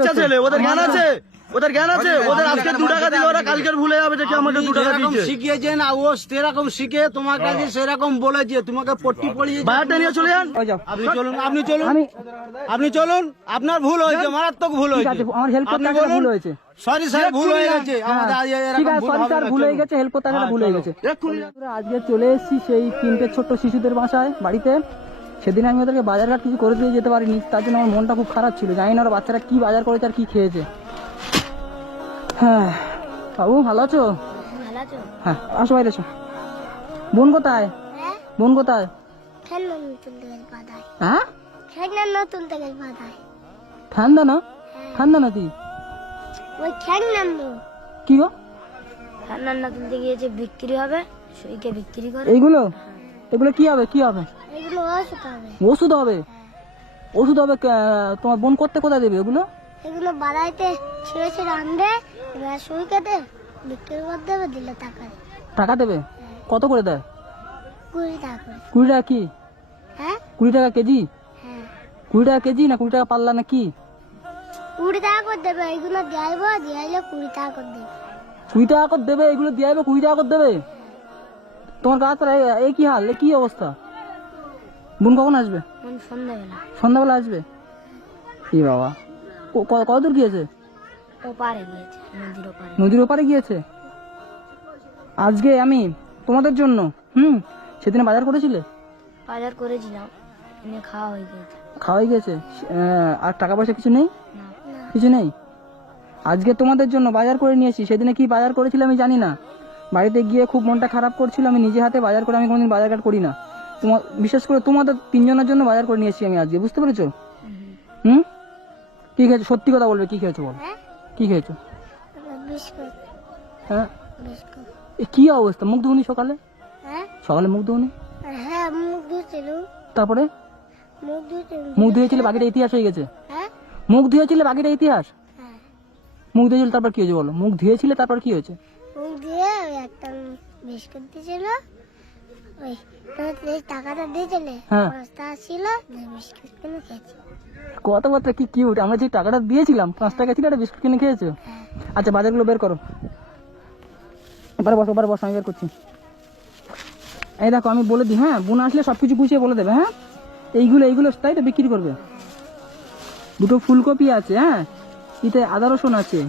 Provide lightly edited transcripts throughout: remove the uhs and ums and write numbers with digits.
বাচ্চা ছেলে, ওদের জ্ঞান আছে, ওদের জ্ঞান আছে, ওদের আজকে 2 টাকা দিলে ওরা কালকের ভুলে যাবে যে কি আমাকে 2 টাকা দিয়েছে। শিখিয়েছে না ও সেরকম শিখে তোমার কাছে সেরকম বলেছে, তোমাকে পট্টি পড়িয়ে বাইরটা নিয়ে চলে যান। আপনি চলুন, আপনি চলুন, আপনি চলুন, আপনার ভুল হয়েছে, মারাত্মক ভুল হয়েছে। আমার হেল্প করতে আসা ভুল হয়েছে। সরি স্যার, ভুল হয়ে গেছে আমাদের, আজ ঠিক এরকম আছে, ভুল সরি হবে স্যার, না, ভুল হয়ে চলুন। গেছে, হেল্প করতে আসা ভুল হয়ে গেছে। এক্ষুনি আজকে চলে এসেছি সেই 3টে ছোট্ট শিশুদের বাসায়, বাড়িতে। সেদিন আমি ওদেরকে বাজারঘাট কিছু করে দিয়ে যেতে পারিনি, তার জন্য আমার মনটা খুব খারাপ ছিল। জানি না ওরা বাচ্চারা কি বাজার করেছে আর কি খেয়েছে। হ্যাঁ বাবু, ভালো আছো? হ্যাঁ, আসো বাইরে এসো। বোন কোথায়? বোন কোথায়? হ্যাঁ, ঠান্ডা না, ঠান্ডা নাকি? কি গো? রান্না তুলতে গিয়েছে, বিক্রি হবে, সইকে বিক্রি করে। এইগুলো এগুলো কি হবে? কি হবে? এগুলো ওষুধ হবে। ওষুধ হবে? ওষুধ হবে? তোমার বোন করতে কোথায় দেবে এগুলো? এগুলো বাড়াইতে ছিঁড়ে ছিঁড়ে আনবে, এবার সই কেটে বিক্রি করে দেবে, দিলে টাকা টাকা দেবে? কত করে দেয়? 20 টাকা করে। 20 টাকা কি? হ্যাঁ 20 টাকা কেজি? হ্যাঁ 20 টাকা কেজি না 20 টাকা পাল্লা না কি? 20 টাকা করে দেবে, এগুলো দিয়াইবো, দিয়াইলে 20 টাকা করে দেবে। 20 টাকা করে দেবে? এগুলো দিয়ে যাবে 20 টাকা করে দেবে? তোমার গাছ এই কি হাল, এই কি অবস্থা? বোন কখন আসবে? সন্ধ্যাবেলা সন্ধ্যাবেলা আসবে? কি বাবা, কত দূর গিয়েছে? ওপারে গিয়েছে, নদীর ওপারে। নদীর ওপারে গিয়েছে? আজকে আমি তোমাদের জন্য সেদিনে বাজার করেছিলে? বাজার করেছিলাম, এনে খাওয়া হয়ে গেছে। খাওয়াই গেছে? আর টাকা পয়সা কিছু নেই? না কিছু নেই? আজকে তোমাদের জন্য বাজার করে নিয়েছি। সেদিনে কি বাজার করেছিল আমি জানি না, বাড়িতে গিয়ে খুব মনটা খারাপ করছিল। আমি নিজে হাতে বাজার করে, আমি কোনোদিন বাজারঘাট করি না। তোমার বিশেষ করে তোমাদের 3 জনের জন্য বাজার করে নিয়েছি আমি আজকে, বুঝতে পেরেছো? কি খেয়েছো? সত্যি কথা বলবে, কি খেয়েছো বল? হ্যাঁ কি খেয়েছো? বিস্কুট। হ্যাঁ, বিস্কুট। এ কি অবস্থা? মুখ ধুনি সকালে? হ্যাঁ সকালে মুখ ধুনি? হ্যাঁ মুখ ধুয়েছিল, তারপরে মুখ ধুয়েছিল। মুখ ধুয়েছিলে, বাকিটা ইতিহাস হয়ে গেছে। হ্যাঁ মুখ ধুয়েছিলে, বাকিটা ইতিহাস। হ্যাঁ মুখ ধুয়েছিলে, তারপর কি হয়েছে বলো? মুখ ধুয়েছিলে, তারপর কি হয়েছে? মুখ দিয়ে ওই একটা বিস্কুট দিয়েছিল, ওই টাকাটা দিয়েছিলে, হ্যাঁ। 5 টাকা ছিল, বিস্কুট কিনে খেয়েছি। কথাবার্তা কি কিউট। আমরা যে টাকাটা দিয়েছিলাম 5 টাকা ছিল, একটা বিস্কুট কিনে খেয়েছো? আচ্ছা, বাজারগুলো বের করো। এবারে বসো, এবারে বসো, আমি বের করছি। এই দেখো, আমি বলে দিই, হ্যাঁ, বোন আসলে সবকিছু গুছিয়ে বলে দেবে। হ্যাঁ, এইগুলো তাই তো বিক্রি করবে। 2টো ফুলকপি আছে, হ্যাঁ, এতে আদা রসুন আছে,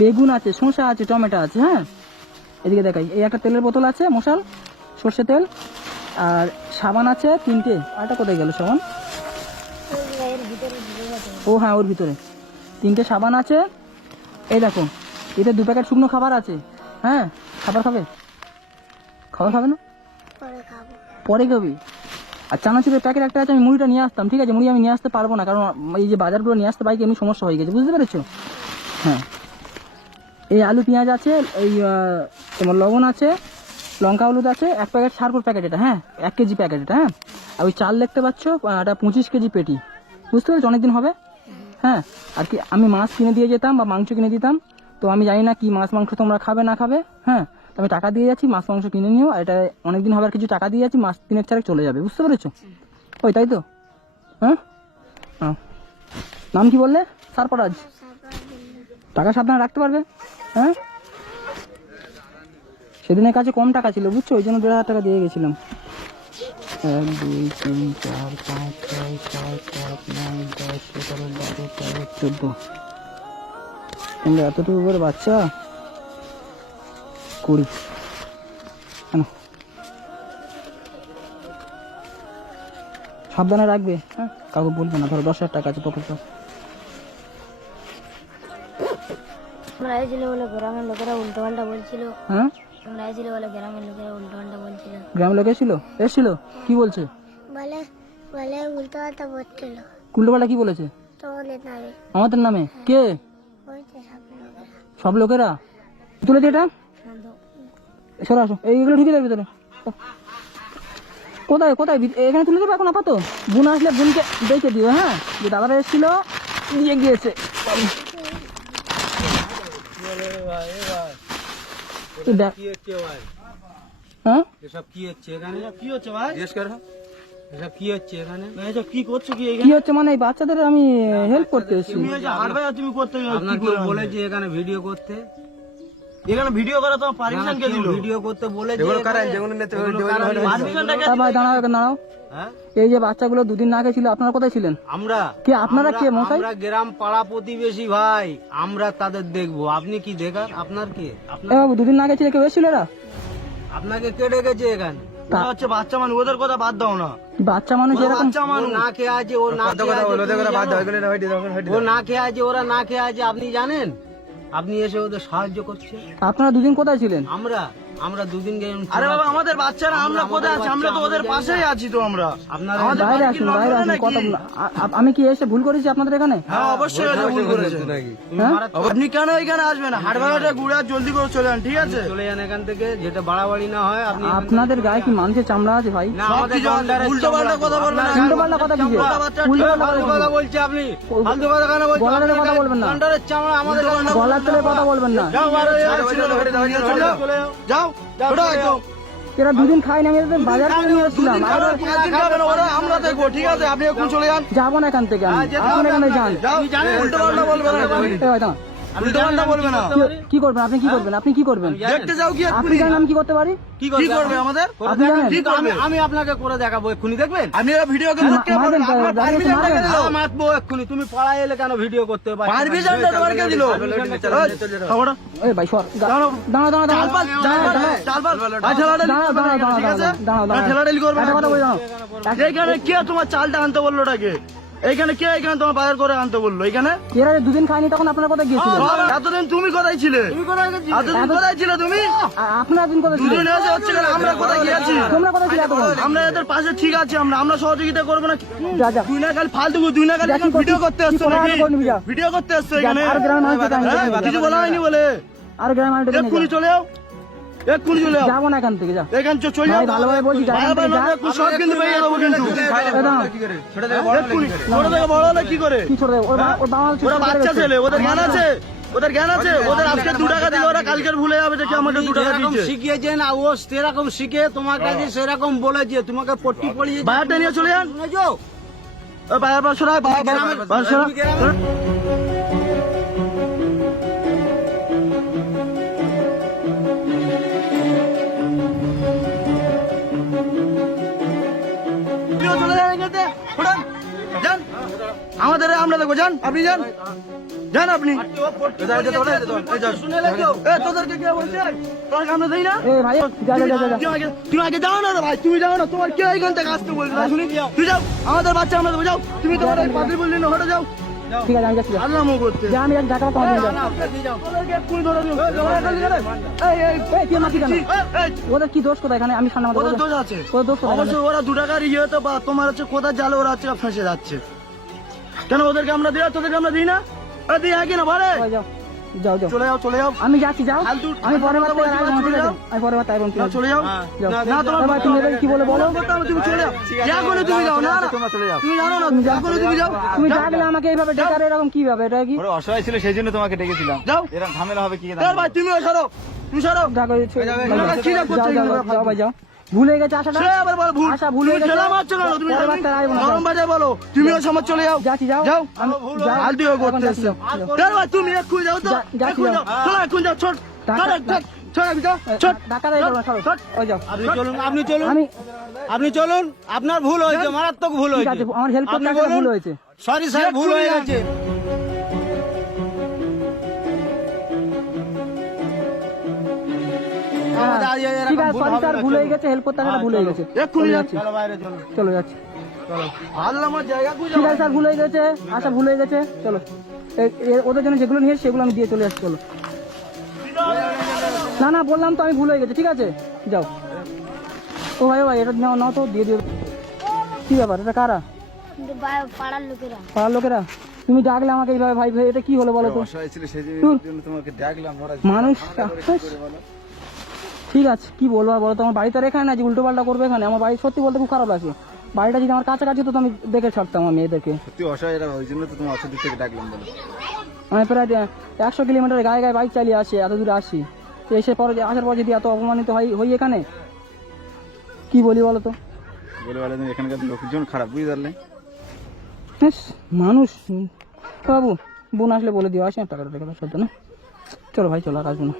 বেগুন আছে, শসা আছে, টমেটো আছে। হ্যাঁ, এদিকে দেখাই, এই একটা তেলের বোতল আছে, মশাল, সর্ষে তেল, আর সাবান আছে 3টে। আরটা কোথায় গেল সাবান? ও হ্যাঁ, ওর ভিতরে 3টে সাবান আছে। এই দেখো, এতে 2 প্যাকেট শুকনো খাবার আছে। হ্যাঁ, খাবার খাবে? খাবার খাবে না? পরে খাবো। পরে খাবি? আর চানাচুরের প্যাকেট একটা আছে, আমি মুড়িটা নিয়ে আসতাম। ঠিক আছে, মুড়ি আমি নিয়ে আসতে পারবো না, কারণ এই যে বাজারগুলো নিয়ে আসতে পারি এমনি সমস্যা হয়ে গেছে, বুঝতে পেরেছো? হ্যাঁ, এই আলু পেঁয়াজ আছে, এই তোমার লবণ আছে, লঙ্কা হলুদ আছে, 1 প্যাকেট সারপুর প্যাকেট এটা। হ্যাঁ, 1 কেজি প্যাকেট এটা। হ্যাঁ, আর ওই চাল দেখতে পাচ্ছ, এটা 25 কেজি পেটি, বুঝতে পেরেছো? অনেকদিন হবে। হ্যাঁ, আর কি আমি মাছ কিনে দিয়ে যেতাম বা মাংস কিনে দিতাম, তো আমি জানি না কি মাছ মাংস তোমরা খাবে না খাবে। হ্যাঁ, তো আমি টাকা দিয়ে যাচ্ছি, মাছ মাংস কিনে নিও। আর এটা অনেকদিন হবে, আর কিছু টাকা দিয়ে যাচ্ছি, মাস 3-4 চলে যাবে, বুঝতে পেরেছো? ওই তাই তো? হ্যাঁ, নাম কি বললে? সারপরাজ। টাকা সাবধানে রাখতে পারবে? হ্যাঁ, সেদিনের কাছে কম টাকা ছিল, বুঝছো, ওই জন্য 1,500 টাকা দিয়ে গেছিলাম। 1 2 3 4 5 6 7 8 9 10 11 12 13 14। তোমরা এতটুকু করে বাচ্চা 20 কেন? সাবধানে রাখবে। হ্যাঁ, কাউকে বলবে না। ধরো 10,000 টাকা আছে পকেটে। আমরা এসেছিল বলে গ্রামের লোকেরা উল্টো পাল্টা বলছিল। হ্যাঁ, আমরা এসেছিল বলে গ্রামের লোকেরা উল্টো পাল্টা বলছিল। গ্রামের লোক এসেছিল, কি বলছে? বলে বলে উল্টো পাল্টা বলছিল। কুল্লোপাল্টা কি বলেছে? তোমাদের নামে। আমাদের নামে? কে? বলছে সব লোকেরা। সব লোকেরা? তুলে দিয়ে এটা সরে আসো, এইগুলো ঢুকে দেবে ভিতরে। কোথায় কোথায়? এখানে তুলে দেবে এখন আপাতত। বোন আসলে বোনকে দেখে দিও। হ্যাঁ, যে দাদারা এসেছিল দিয়ে গিয়েছে। হ্যাঁ, এসব কি হচ্ছে এখানে? কি হচ্ছে ভাই? জিজ্ঞেস করো। এসব কি হচ্ছে এখানে? এসব কি করছো কি কি এখানে? হচ্ছে মানে এই বাচ্চাদের আমি হেল্প করতে এসেছি। তুমি এই যে হাঁটবে আর তুমি করতে আপনার কেউ বলেছে এখানে ভিডিও করতে? এখানে ভিডিও করা তোমার পারমিশন কে দিল? ভিডিও করতে বলেছে পারমিশনটা কে তা ভাই দাঁড়াও এখন দাঁড়াও। হ্যাঁ? এই যে বাচ্চাগুলো দুদিন না ছিল আপনারা কোথায় ছিলেন? আমরা কে আপনারা কে মশাই? আমরা গ্রাম পাড়া প্রতিবেশী ভাই, আমরা তাদের দেখবো। আপনি কি দেখার? আপনার কি? এ বাবু দুদিন আগে ছিল কেউ এসেছিল এরা? আপনাকে কে ডেকেছে এখানে? ওরা হচ্ছে বাচ্চা মানুষ, ওদের কথা বাদ দাও না। বাচ্চা মানুষ ওরা এরকম বাচ্চা ও মানুষ। না খেয়ে আছে, ও না খেয়ে আছে, তুমি জানো? ও না খেয়ে আছে, ওরা না খেয়ে আছে, আপনি জানেন? আপনি এসে ওদের সাহায্য করছেন। আপনারা দুদিন কোথায় ছিলেন? আমরা দুদিন গেলাম। আরে বাবা আমাদের বাচ্চারা, আমরা কোথায় আছি? আমরা তো ওদের পাশেই আছি তো আমরা। আপনারা আমাদের বাইরে বাড়ি কি আসুন, বাইরে নড়বে আসুন, নাকি? কথা বলুন। আমি কি এসে ভুল করেছি আপনাদের এখানে? হ্যাঁ অবশ্যই এটা ভুল করেছে। তুমি হ্যাঁ? মারাত্মক আপনি কেন এখানে আসবেন? হাট বাগানটা ঘুরে আর জলদি করে চলে যান, ঠিক আছে? চলে যান এখান থেকে, যেটা বাড়াবাড়ি না হয়। আপনি আপনাদের গায়ে কি মানুষের চামড়া আছে ভাই? না, সব আমাদের কিছু আছে, গন্ডারের উল্টোপাল্টা চামড়া। কথা বলবেন না। উল্টোপাল্টা কথা কি? চামড়া বাচ্চা, উল্টোপাল্টা ফালতু কথা কথা কি? বলছে আপনি, ফালতু কথা কেন বলছেন? গলার আমাদের কথা গায়ে বলবেন না। গন্ডারের চামড়া আমাদের গায়ে। গলার তলে কথা বলবেন না। যাও বাইরে যাও, চলে যাও, যাও, ওটা একদম। এরা দুদিন খাইনি, আমি এদের বাজার করে নিয়ে এসেছিলাম। আর আর 5 দিন খাবেন ওরা, আমরা দেখবো, ঠিক আছে? আপনি এখন চলে যান। যাবো না এখান থেকে আমি। আপনি এখানে যান। যাও, উল্টোপাল্টা বলবে না। এ ভাই দাঁড়ান। উল্টোপাল্টা বলবে না। কি করবেন আপনি? কি করবেন আপনি? কি করবেন দেখতে যাও কি আপনি? এক্ষুনি? জানেন আমি কি করতে পারি? কি করবে আমাদের? আপনি জানেন? কি করবে? আমি আপনাকে করে দেখাবো, এক্ষুনি দেখবেন। আমি এরা ভিডিও কে করতে মারবেন, আপনার দাঁড়িয়ে তো পারমিশনটা কে মারবেন। দিল? মারবো এক্ষুনি। তুমি পাড়ায় এলে কেন ভিডিও করতে পারছো? পারমিশনটা তোমার কে দিল? খবরটা এই ভাই সর। দাঁড়াও। দাঁড়াও দাঁড়াও দাঁড়াও। চালপাল, চালপাল, চালপাল। ভাই ঠেলাঠেলি দাঁড়াও করবে না দাঁড়াও এখানে, ঠিক আছে? দাঁড়াও দাঁড়াও। ঠেলাঠেলি করবে না একটা কথা তো। বলে দাঁড়াও। এইখানে কে তোমার চালটা আনতে বললো ওটাকে? এইখানে কে এখানে তোমার বাজার করে আনতে বললো? এখানে এরা যে দুদিন খায়নি তখন আপনারা কোথায় গিয়েছিলেন? এতদিন তুমি কোথায় ছিলে? এতদিন কোথায় ছিলে তুমি? আপনারা দিন কোথায় ছিলেন? দুদিন এসে হচ্ছে কেন? আমরা কোথায় গিয়েছি? তোমরা কোথায় ছিলে এতক্ষণ? আমরা এদের পাশে ঠিক আছে, আমরা সহযোগিতা করবো না। যা যা। দুই না খালি ফালতু, দুই না খালি যা, কি করছিস? ভিডিও করতে কি আসছো করা নাকি? আছে করে নিবি যা। ভিডিও করতে আসছো যা, এখানে? আর গ্রামের মানুষকে জানিয়ে হ্যাঁ, দিবি, যা। কিছু বলা হয়নি বলে আর গ্রামের মানুষকে এক্ষুনি চলে যাও, এক্ষুনি চলে যাও। যাবো না এখান থেকে, যা। এখানে চলে যাও। ভাই, ভালোভাবে বলছি, যা, এখান থেকে যা। সব কিন্তু পেয়ে যাবো কিন্তু। এ দাঁড়াও। এক্ষুনি। ছোট থেকে বড় হলে কি করে? কি ছোট ওর বাবা ওরা বাচ্চা ছেলে, ওদের জ্ঞান আছে? ওদের জ্ঞান আছে? ওদের আজকে 2 টাকা দিলে ওরা কালকের ভুলে যাবে যে কি আমাকে 2 টাকা যেরকম দিচ্ছে। শিখিয়েছেন, ও সেরকম শিখে তোমার কাছে সেরকম বলেছে, তোমাকে পট্টি পড়িয়ে বাইরটা নিয়ে চলে যান। শুনেছো? বাইরে সরা, বাইরে সরা। আপনিও চলে যান এখান থেকে। উঠান। যান। আমাদের আমরা দেখবো, যান আপনি, যান যান আপনি। এ, তোদেরকে কে বলছে? তোকে আমরা দেই না? এ ভাই যা যা যা যা। তুমি আগে যাও না রে ভাই, তুমি যাও না। তোমার কে এখান থেকে আসতে বলছে ভাই? শুনি তুই যাও, আমাদের বাচ্চা আমরা দেবো, যাও। তুমি তোমার এই পাদ্রী বললি না, হটে যাও। ঠিক আছে আমি যাচ্ছি, যা। আল্লাহ করতে যা আমি ঢাকা তোমার যা। তোদেরকে এক্ষুনি ধরে নিও। এই, এই, এই তুই মারছি কেন? এই, ওদের কি দোষ কোথায় এখানে? আমি সামনে ওদের আমাদের দোষ আছে। ওদের দোষ কোথায়? অবশ্যই ওরা 2 টাকার ইয়ে হতো বা তোমার হচ্ছে কোথায় জালে ওরা হচ্ছে ফেঁসে যাচ্ছে। কেন ওদেরকে আমরা দিই, তোদেরকে আমরা দিই না? দিই আগে না বলে। ওই যাও যাও যাও। চলে যাও, চলে যাও, আমি যাচ্ছি, যাও। ফালতু আমি পরের বার কথা থেকে বলছি, আসবো, ঠিক চলে আছে? যাও। আমি পরের বার তাইবো, ঠিক না, আছে? চলে যাও। যাও। না তোমার এবার তুমি এবার কি বলে বলো? তুমি চলে যাও। এখনই তুমি যাও, না না তুমি জানো না, এখনই তুমি যাও। তুমি ডাকলে আমাকে এইভাবে ডেকার এরকম কি ভাবে? এটা কি ওরা অসহায় ছিল সেই জন্য তোমাকে ডেকেছিলাম। যাও। এরকম ঝামেলা হবে কি এ ভাই তুমিও সরো, তুমি সরো। ডাকো, কি না করছো যাও, এগুলো? যাও ভাই যাও। ভুলে গেছে আশাটা। সে আবার বলো ভুল। আশা ভুল হয়ে তুমি গেছে। ঠেলা মারছো কেন? তুমি পরের বার তার আইবো না, গরম বাজায় বলো, তুমিও সমাজ চলে যাও। যাচ্ছি, যাও। যাও। আমি যাও। ফালতুও এখন করতে যাচ্ছি, এসছো। যাও। এ ভাই তুমি এক্ষুনি যাও তো। যাচ্ছি, এক্ষুনি যাও। যাও। চলো এখন যাও, ছোট। টাকা- ছোট আমি যাও। ছোট। ঢাকা যাই করো না, সরো। ওই যাও। আপনি চলুন, আপনি চলুন, আমি আপনি চলুন। আপনার ভুল হয়েছে, মারাত্মক ভুল ঠিক হয়েছে। আছে, আমার হেল্প করতে আপনি আসলে বলুন। ভুল হয়েছে। সরি স্যার, ভুল হয়ে গেছে। আমাদের আজ এরকম ঠিক আছে, ভুল সরি হবে স্যার, না, ভুল হয়ে চলুন। গেছে, হেল্প করতে আসলে ভুল হয়ে গেছে। এক্ষুনি চলে যাচ্ছি। যাচ্ছি, চলো বাইরে চলুন। চলে যাচ্ছি। আল্লাহ আমার জায়গা খুঁজে ঠিক আছে স্যার, ভুল হয়ে গেছে, আশা ভুল হয়ে গেছে, চলো। ওদের জন্য যেগুলো নিয়ে এসেছি, সেগুলো আমি দিয়ে চলে যাচ্ছি, চলো। না না, বললাম তো আমি ভুল হয়ে গেছে, ঠিক আছে যাও। ও ভাই, ও ভাই, এটা নাও, নাও তো, দিয়ে দিও। কি ব্যাপার, এটা কারা? পাড়ার লোকেরা। পাড়ার লোকেরা? তুমি ডাকলে আমাকে এইভাবে, ভাই ভাই এটা কি হলো বলো তো? অসহায় ছিল সেই জন্য তোমাকে ডাকলাম। ওরা মানুষ ঠিক আছে, কি বলবো আর বলো তো? আমার বাড়িতে এখানে না যে উল্টো পাল্টা করবে এখানে। আমার বাড়ি সত্যি বলতে খুব খারাপ লাগে। বাড়িটা যদি আমার কাছাকাছি তো আমি দেখে ছাড়তাম আমি এদেরকে। সত্যি অসহায় এরা, ওই জন্য তো তোমার অসুখ থেকে ডাকলাম বলে। আমি প্রায় 100 কিলোমিটার গায়ে গায়ে বাইক চালিয়ে আসি, এত দূরে আসি, তো এসে পরে আসার পর যদি এত অপমানিত হই এখানে, কি বলি বলো তো? বলে বলে তুমি এখানকার লোকজন খারাপ বুঝতে পারলে। হ্যাঁ মানুষ বাবু বোন আসলে বলে দিও আসি টাকাটা টাকা সত্য না। চলো ভাই চলো আর আসবো না।